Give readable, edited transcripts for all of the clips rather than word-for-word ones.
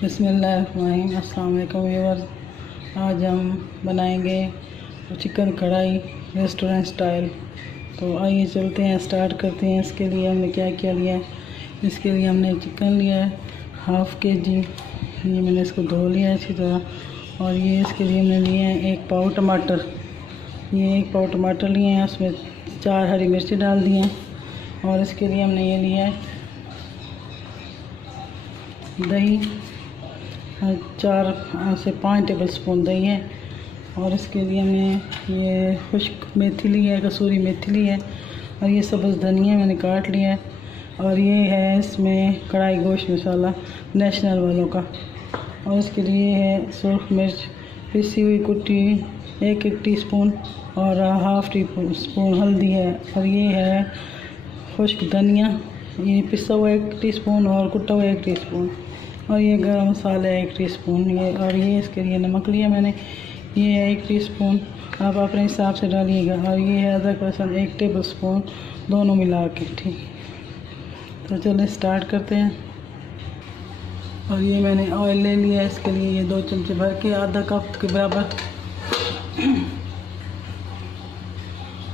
बिस्मिल्लाहिर्रहमानिर्रहीम। अस्सलाम वालेकुम व्यूअर्स। आज हम बनाएंगे चिकन कढ़ाई रेस्टोरेंट स्टाइल। तो आइए चलते हैं, स्टार्ट करते हैं। इसके लिए हमने क्या क्या लिया है। इसके लिए हमने चिकन लिया है हाफ़ kg। ये मैंने इसको धो लिया है अच्छी तरह। और ये इसके लिए हमने लिए हैं 1 पाव टमाटर। ये 1 पाव टमाटर लिए हैं, उसमें 4 हरी मिर्ची डाल दी हैं। और इसके लिए हमने ये लिया है दही, 4 से 5 टेबल स्पून दही है। और इसके लिए हमने ये खुश्क मेथी ली है, कसूरी मेथी ली है। और ये सब्ज़ धनिया मैंने काट लिया है। और ये है इसमें कढ़ाई गोश्त मसाला नेशनल वालों का। और इसके लिए है सुर्ख मिर्च पिसी हुई कुटी 1 टीस्पून और हाफ़ टी स्पून हल्दी है। और ये है खुश्क धनिया, ये पिसा हुआ 1 टीस्पून और कुटा हुआ 1 टीस्पून। और ये गरम मसाला 1 टीस्पून। ये और ये इसके लिए नमक लिया मैंने, ये है 1 टीस्पून। आप अपने हिसाब से डालिएगा। और ये है अदरक लहसुन 1 टेबल स्पून, दोनों मिला के। ठीक, तो चलिए स्टार्ट करते हैं। और ये मैंने ऑयल ले लिया है, इसके लिए ये 2 चमचे भर के, आधा कप के बराबर।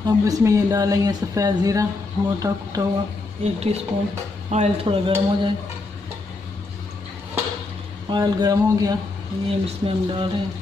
अब इसमें ये डालेंगे सफ़ेद ज़ीरा मोटा कुटा हुआ 1 टीस्पून। ऑयल थोड़ा गर्म हो जाए। ऑयल गर्म हो गया, ये इसमें हम डाल रहे हैं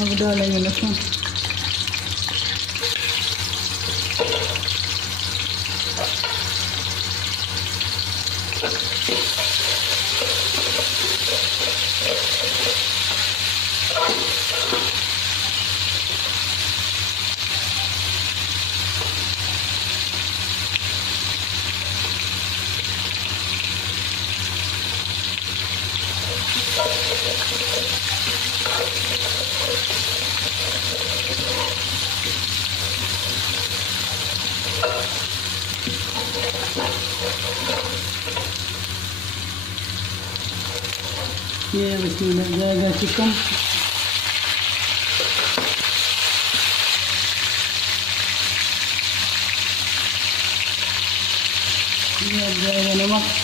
अब डालेंगे लहसुन। ये इसमें लग जाएगा चिकन। ये लग जाएगा नमक।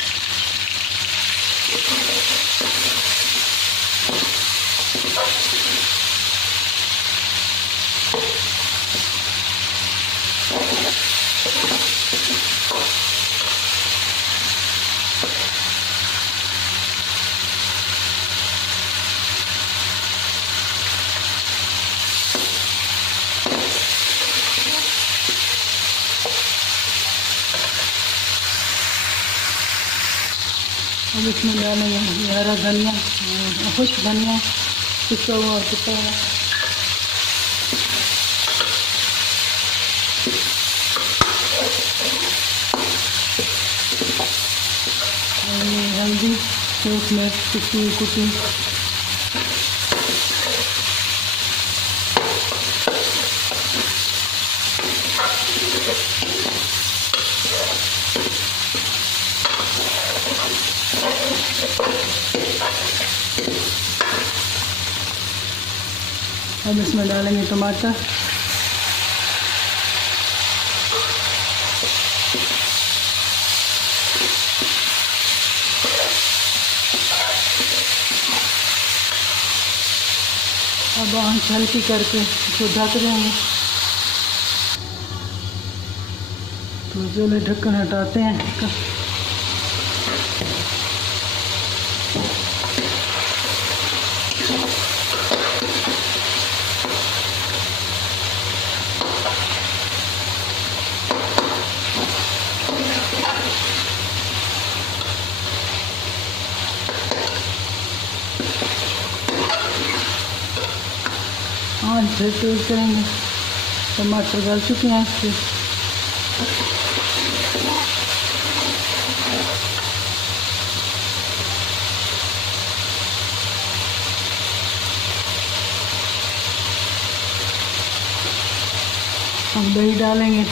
अब इसमें डालेंगे हरा धनिया, खुश्क धनिया पिसा हुआ और कुटा हुआ। और ये हल्दी, सूख मिर्च पिसी हुई कुटी। अब इसमें डालेंगे टमाटर। अब आंच हल्की करके इसको ढक देंगे। तो चलिए ढक्कन हटाते हैं इसका। आँच फिर तेज करेंगे। टमाटर गल चुके हैं इसके। हम दही डालेंगे।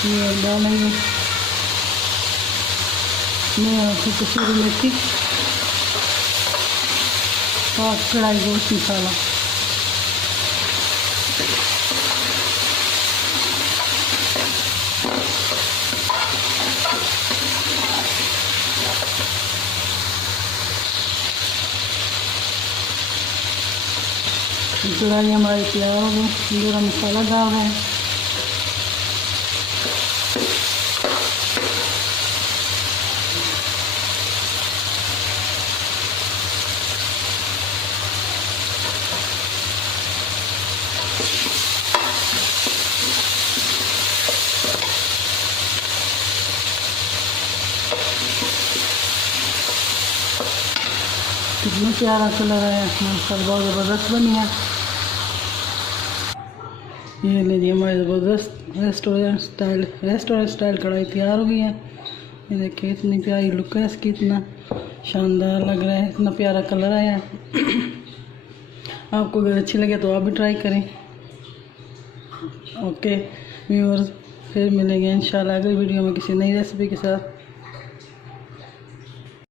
ये डालेंगे मैं कसूरी मेथी और कढ़ाई गोश्त मसाला। कढ़ाई हमारी तैयार हो गई। गरम मसाला डाल रहे हैं। कितना प्यारा कलर आया, माशाल्लाह बहुत ज़बरदस्त बनी है। ये लीजिए हमारी ज़बरदस्त रेस्टोरेंट स्टाइल कढ़ाई तैयार हो गई है। ये देखिए इतनी प्यारी लुक है इसकी, इतना शानदार लग रहा है, इतना प्यारा कलर आया है। आपको अगर अच्छी लगे तो आप भी ट्राई करें। ओके व्यूअर्स, फिर मिलेंगे इंशाल्लाह अगली वीडियो में किसी नई रेसिपी के साथ।